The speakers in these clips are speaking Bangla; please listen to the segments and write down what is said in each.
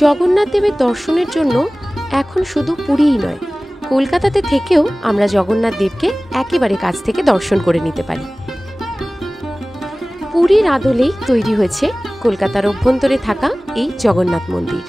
জগন্নাথ দেবের দর্শনের জন্য এখন শুধু পুরীই নয়, কলকাতাতে থেকেও আমরা জগন্নাথ দেবকে একেবারে কাছ থেকে দর্শন করে নিতে পারি। পুরীর আদলেই তৈরি হয়েছে কলকাতার অভ্যন্তরে থাকা এই জগন্নাথ মন্দির।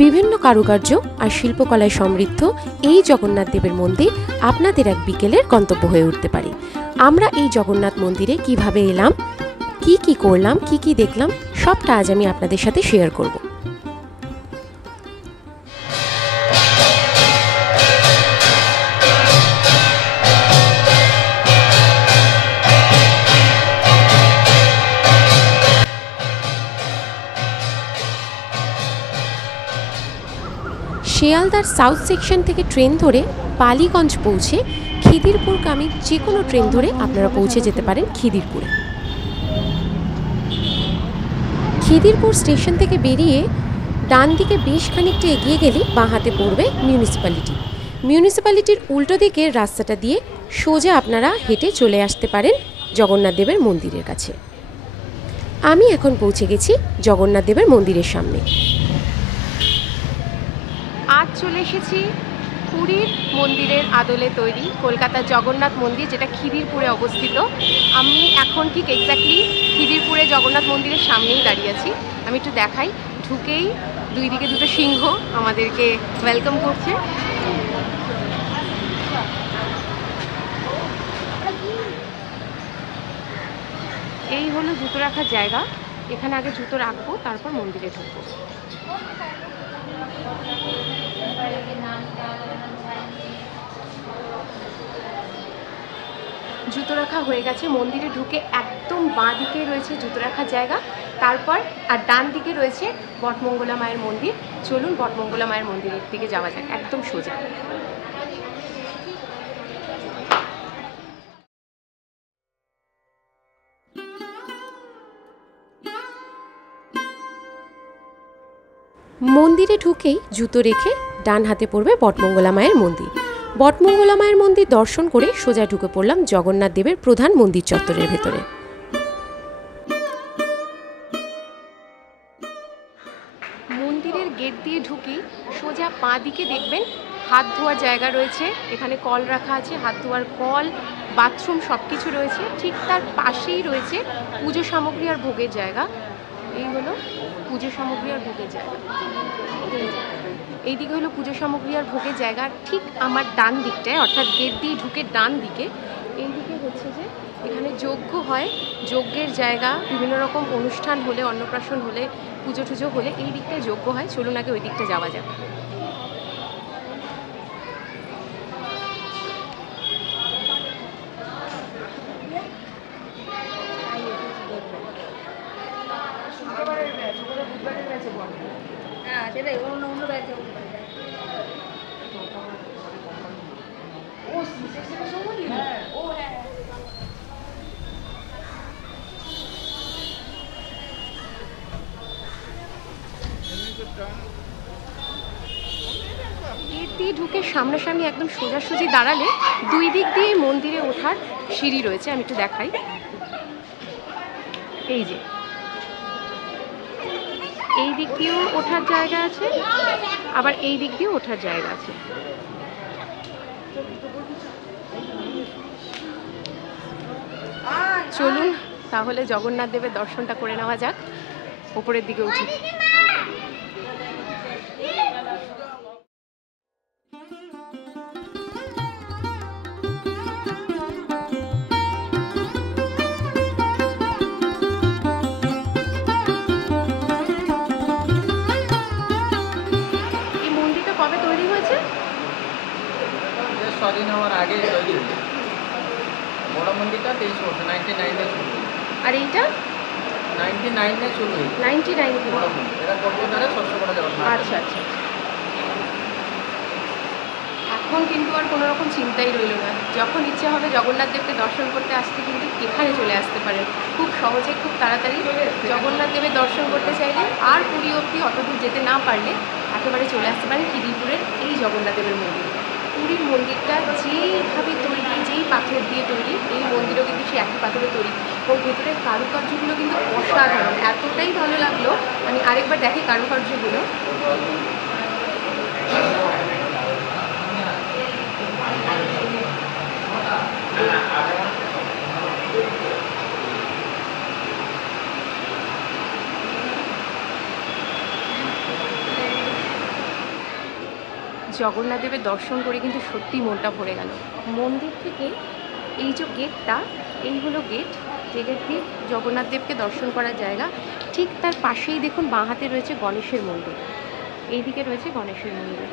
বিভিন্ন কারুকার্য আর শিল্পকলায় সমৃদ্ধ এই জগন্নাথ দেবের মন্দির আপনাদের এক বিকেলের গন্তব্য হয়ে উঠতে পারে। আমরা এই জগন্নাথ মন্দিরে কিভাবে এলাম, কি করলাম, কি দেখলাম, সবটা আজ আমি আপনাদের সাথে শেয়ার করব। শিয়ালদার সাউথ সেকশন থেকে ট্রেন ধরে বালিগঞ্জ পৌঁছে খিদিরপুরগামী যে কোনো ট্রেন ধরে আপনারা পৌঁছে যেতে পারেন খিদিরপুরে। খিদিরপুর স্টেশন থেকে বেরিয়ে ডান দিকে বেশ খানিকটা এগিয়ে গেলে বাঁ হাতে পড়বে মিউনিসিপ্যালিটি। মিউনিসিপ্যালিটির উল্টো দিকের রাস্তাটা দিয়ে সোজা আপনারা হেঁটে চলে আসতে পারেন জগন্নাথ দেবের মন্দিরের কাছে। আমি এখন পৌঁছে গেছি জগন্নাথ দেবের মন্দিরের সামনে। আজ চলে এসেছি পুরীর মন্দিরের আদলে তৈরি কলকাতার জগন্নাথ মন্দির, যেটা খিদিরপুরে অবস্থিত। আমি এখন ঠিক এক্স্যাক্টলি খিদিরপুরে জগন্নাথ মন্দিরের সামনেই দাঁড়িয়ে আছি। আমি একটু দেখাই, ঢুকেই দুই দিকে দুটো সিংহ আমাদেরকে ওয়েলকাম করছে। এই হলো জুতো রাখার জায়গা। এখানে আগে জুতো রাখবো, তারপর মন্দিরে ঢুকবো। জুতো রাখা হয়ে গেছে। মন্দিরে ঢুকে একদম বাঁ দিকে রয়েছে জুতো রাখার জায়গা, তারপর আর ডান দিকে রয়েছে বটমঙ্গলা মায়ের মন্দির। চলুন বটমঙ্গলা মায়ের মন্দিরের দিকে যাওয়া যাক, একদম সোজা। মন্দিরে ঢুকেই জুতো রেখে ডান হাতে পড়বে বটমঙ্গলা মায়ের মন্দির। বটমঙ্গলা মায়ের মন্দির দর্শন করে সোজা ঢুকে পড়লাম জগন্নাথ দেবের প্রধান মন্দির চত্বরের ভেতরে। মন্দিরের গেট দিয়ে ঢুকি সোজা বাঁ দিকে দেখবেন হাত ধোয়ার জায়গা রয়েছে। এখানে কল রাখা আছে, হাত ধোয়ার কল, বাথরুম সব কিছু রয়েছে। ঠিক তার পাশেই রয়েছে পুজো সামগ্রী আর ভোগের জায়গা। এই হলো পুজো সামগ্রী আর ভোগের জায়গা। এইদিকে হলো পুজো সামগ্রী আর ভোগের জায়গা। ঠিক আমার ডান দিকটায়, অর্থাৎ গেট দিয়ে ঢুকে ডান দিকে, এইদিকে হচ্ছে যে এখানে যজ্ঞ হয়, যজ্ঞের জায়গা। বিভিন্ন রকম অনুষ্ঠান হলে, অন্নপ্রাশন হলে, পুজো টুজো হলে এই দিকটায় যজ্ঞ হয়। চলুন আগে ওই দিকটা যাওয়া যাক। গেট দিয়ে ঢুকে সামনাসামনি একদম সোজাসুজি দাঁড়ালে দুই দিক দিয়ে মন্দিরে ওঠার সিঁড়ি রয়েছে। আমি একটু দেখাই, এই যে এই দিক দিয়েও ওঠার জায়গা আছে, আবার এই দিক দিয়েও ওঠার জায়গা আছে। চলুন তাহলে জগন্নাথ দেবের দর্শনটা করে নেওয়া যাক। উপরের দিকে উঠি। এই মন্দিরটা কবে তৈরি হয়েছে? স্বাধীন হওয়ার আগে তৈরি হয়েছে। বড় মন্দিরটা 23 বছর, 99 এ শুরু। আর এইটা 99 এ শুরু হয়েছে। 99 বড় মন্দির, এটা কলকাতার সবচেয়ে বড় জগন্নাথ। আচ্ছা আচ্ছা। এখন কিন্তু আর কোনো রকম চিন্তাই রইল না। যখন ইচ্ছে হবে জগন্নাথ দেবকে দর্শন করতে আসতে কিন্তু এখানে চলে আসতে পারেন খুব সহজে, খুব তাড়াতাড়ি। জগন্নাথ দেবের দর্শন করতে চাইলে আর পুরী অবধি অত দূর যেতে না পারলে একেবারে চলে আসতে পারেন খিদিরপুরের এই জগন্নাথ দেবের মন্দির। পুরীর মন্দিরটা যেইভাবে তৈরি, যেই পাথর দিয়ে তৈরি, এই মন্দিরও কিন্তু সেই একই পাথরে তৈরি এবং ভেতরের কারুকার্যগুলো কিন্তু অসাধারণ, এতটাই ভালো লাগলো। আমি আরেকবার দেখি কারুকার্যগুলো। জগন্নাথ দেবের দর্শন করে কিন্তু সত্যি মনটা ভরে গেল। মন্দির থেকে এই যে গেটটা, এই হলো গেট, যে গেট দিয়ে জগন্নাথ দেবকে দর্শন করার জায়গা। ঠিক তার পাশেই দেখুন বাঁ হাতে রয়েছে গণেশের মন্দির, এইদিকে রয়েছে গণেশের মন্দির।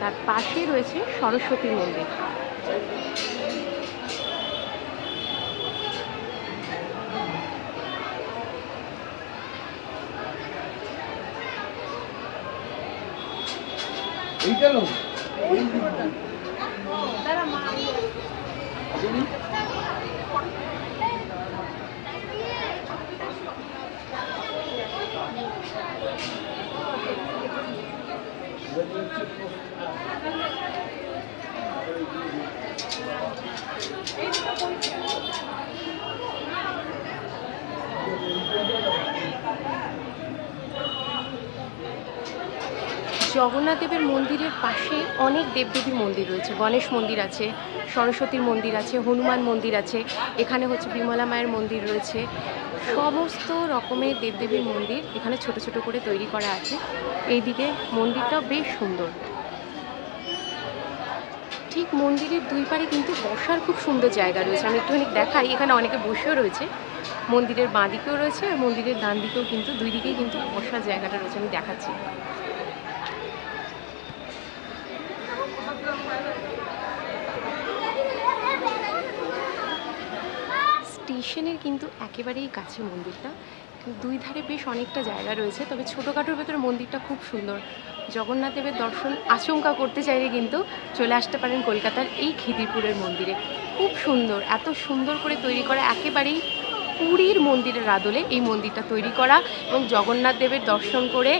তার পাশে রয়েছে সরস্বতী মন্দির। এইটা লোক জগন্নাথ দেবের মন্দিরের পাশে অনেক দেবদেবীর মন্দির রয়েছে, গণেশ মন্দির আছে, সরস্বতীর মন্দির আছে, হনুমান মন্দির আছে, এখানে হচ্ছে বিমলা মায়ের মন্দির রয়েছে। সমস্ত রকমের দেবদেবীর মন্দির এখানে ছোট ছোট করে তৈরি করা আছে। এইদিকে মন্দিরটাও বেশ সুন্দর। ঠিক মন্দিরের দুই পারে কিন্তু বসার খুব সুন্দর জায়গা রয়েছে, আমি একটুখানি দেখাই। এখানে অনেকে বসেও রয়েছে, মন্দিরের বাঁ দিকেও রয়েছে আর মন্দিরের ডান দিকেও, কিন্তু দুই দিকেই কিন্তু বসার জায়গাটা রয়েছে, আমি দেখাচ্ছি। স্টেশনের কিন্তু একেবারেই কাছে মন্দিরটা, দুই ধারে বেশ অনেকটা জায়গা রয়েছে, তবে ছোটোখাটোর ভেতরে মন্দিরটা খুব সুন্দর। জগন্নাথ দেবের দর্শন আচমকা করতে চাইলে কিন্তু চলে আসতে পারেন কলকাতার এই খিদিরপুরের মন্দিরে। খুব সুন্দর, এত সুন্দর করে তৈরি করা, একেবারেই পুরীর মন্দিরের আদলে এই মন্দিরটা তৈরি করা, এবং জগন্নাথ দেবের দর্শন করে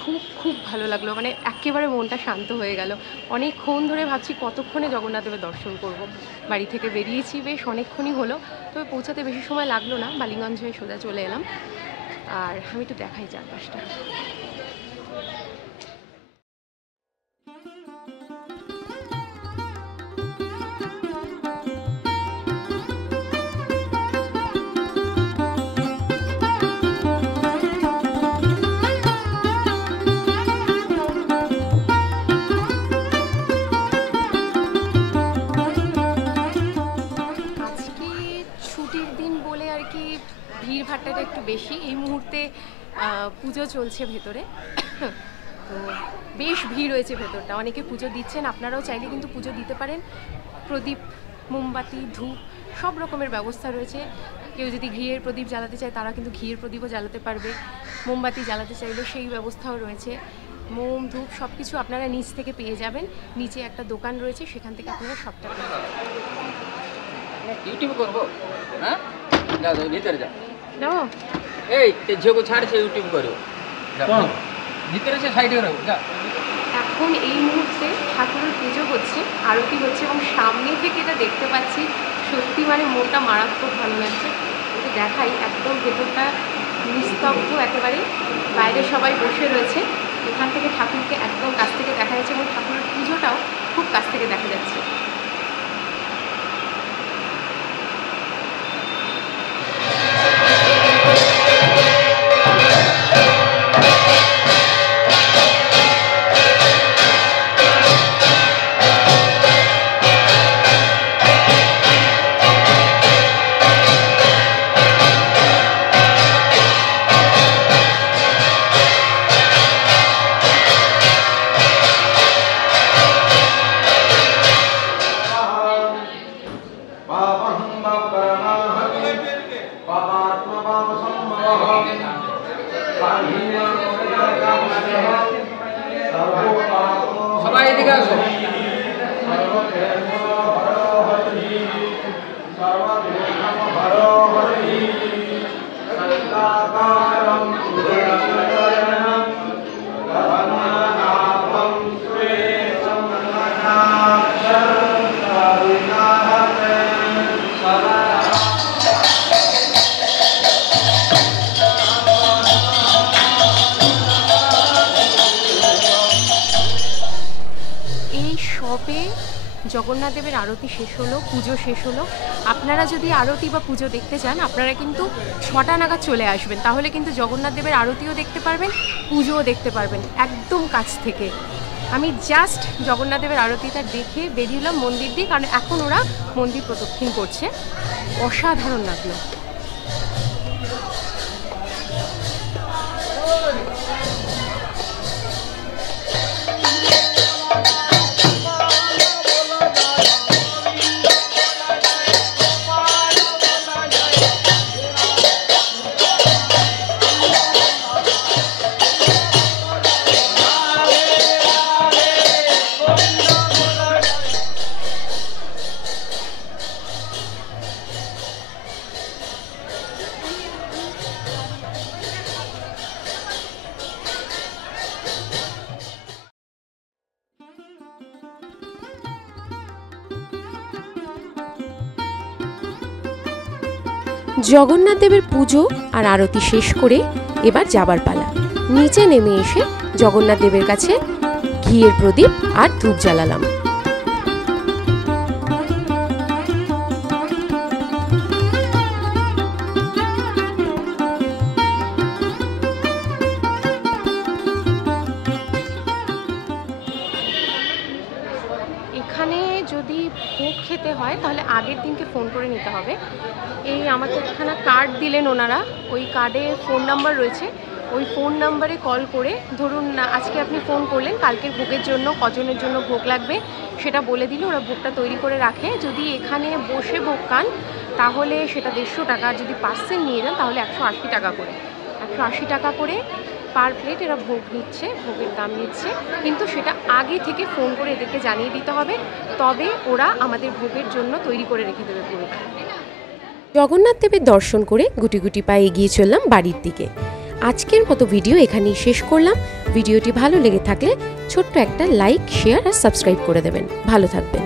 খুব খুব ভালো লাগলো, মানে একেবারে মনটা শান্ত হয়ে গেল। অনেকক্ষণ ধরে ভাবছি কতক্ষণে জগন্নাথ দেবের দর্শন করব। বাড়ি থেকে বেরিয়েছি বেশ অনেকক্ষণই হলো, তবে পৌঁছাতে বেশি সময় লাগলো না, বালিগঞ্জ হয়ে সোজা চলে এলাম। আর আমি একটু দেখাই চারপাশটা। ভিড়ভাট্টাটা একটু বেশি এই মুহূর্তে, পুজো চলছে ভেতরে, তো বেশ ভিড় রয়েছে ভেতরটা, অনেকে পুজো দিচ্ছেন। আপনারাও চাইলে কিন্তু পুজো দিতে পারেন। প্রদীপ, মোমবাতি, ধূপ সব রকমের ব্যবস্থা রয়েছে। কেউ যদি ঘিয়ের প্রদীপ জ্বালাতে চায় তারা কিন্তু ঘিয়ের প্রদীপও জ্বালাতে পারবে, মোমবাতি জ্বালাতে চাইলে সেই ব্যবস্থাও রয়েছে। মোম, ধূপ সব কিছু আপনারা নিচ থেকে পেয়ে যাবেন। নিচে একটা দোকান রয়েছে, সেখান থেকে আপনারা সবটা পেয়ে যাবেন। ইউটিউব করবো, হ্যাঁ যা ভিতরে যা, যাও এই ঝিওকে ছাড়, সে ইউটিউব করবো, ভিতরে সে সাইডে রাখবো যা। এখন এই মুহূর্তে ঠাকুরের পুজো হচ্ছে, আরতি হচ্ছে, এবং সামনে থেকে এটা দেখতে পাচ্ছি, সত্যি মানে মনটা মারাত্মক ভালো লাগছে। একটু দেখাই, একদম ভেতরটা নিস্তব্ধ একেবারে, বাইরে সবাই বসে রয়েছে, এখান থেকে ঠাকুরকে একদম কাছ থেকে দেখা যাচ্ছে এবং ঠাকুরের পুজোটাও খুব কাছ থেকে দেখা যাচ্ছে। সবাই এদিকে আসো। এই সবে জগন্নাথ দেবের আরতি শেষ হলো, পুজো শেষ হলো। আপনারা যদি আরতি বা পুজো দেখতে চান আপনারা কিন্তু 6টা নাগাদ চলে আসবেন, তাহলে কিন্তু জগন্নাথ দেবের আরতিও দেখতে পারবেন, পুজোও দেখতে পারবেন একদম কাছ থেকে। আমি জাস্ট জগন্নাথ দেবের আরতিটা দেখে বেরিয়েলাম মন্দির দিয়ে, কারণ এখন ওরা মন্দির প্রদক্ষিণ করছে। অসাধারণ লাগলো। জগন্নাথ দেবের পুজো আর আরতি শেষ করে এবার যাবার পালা। নিচে নেমে এসে জগন্নাথ দেবের কাছে ঘিয়ের প্রদীপ আর ধূপ জ্বালালাম। এখানে যদি ভোগ খেতে হয় তাহলে আগের দিনকে ফোন করে নিতে হবে। এই আমাকে একখানা কার্ড দিলেন ওনারা, ওই কার্ডে ফোন নাম্বার রয়েছে, ওই ফোন নাম্বারে কল করে, ধরুন আজকে আপনি ফোন করলেন কালকের ভোগের জন্য কজনের জন্য ভোগ লাগবে সেটা বলে দিলে ওরা ভোগটা তৈরি করে রাখে। যদি এখানে বসে ভোগ খান তাহলে সেটা 150 টাকা, আর যদি পার্সেল নিয়ে যান তাহলে 180 টাকা করে। 180 টাকা করে পার প্লেট এরা ভোগ নিচ্ছে, ভোগের দাম নিচ্ছে, কিন্তু সেটা আগে থেকে ফোন করে এদেরকে জানিয়ে দিতে হবে, তবে ওরা আমাদের ভোগের জন্য তৈরি করে রেখে দেবে পুরো। জগন্নাথ দেবের দর্শন করে গুটি গুটি পায়ে এগিয়ে চললাম বাড়ির দিকে। আজকের মতো ভিডিও এখানেই শেষ করলাম। ভিডিওটি ভালো লেগে থাকলে ছোট্ট একটা লাইক, শেয়ার আর সাবস্ক্রাইব করে দেবেন। ভালো থাকবেন।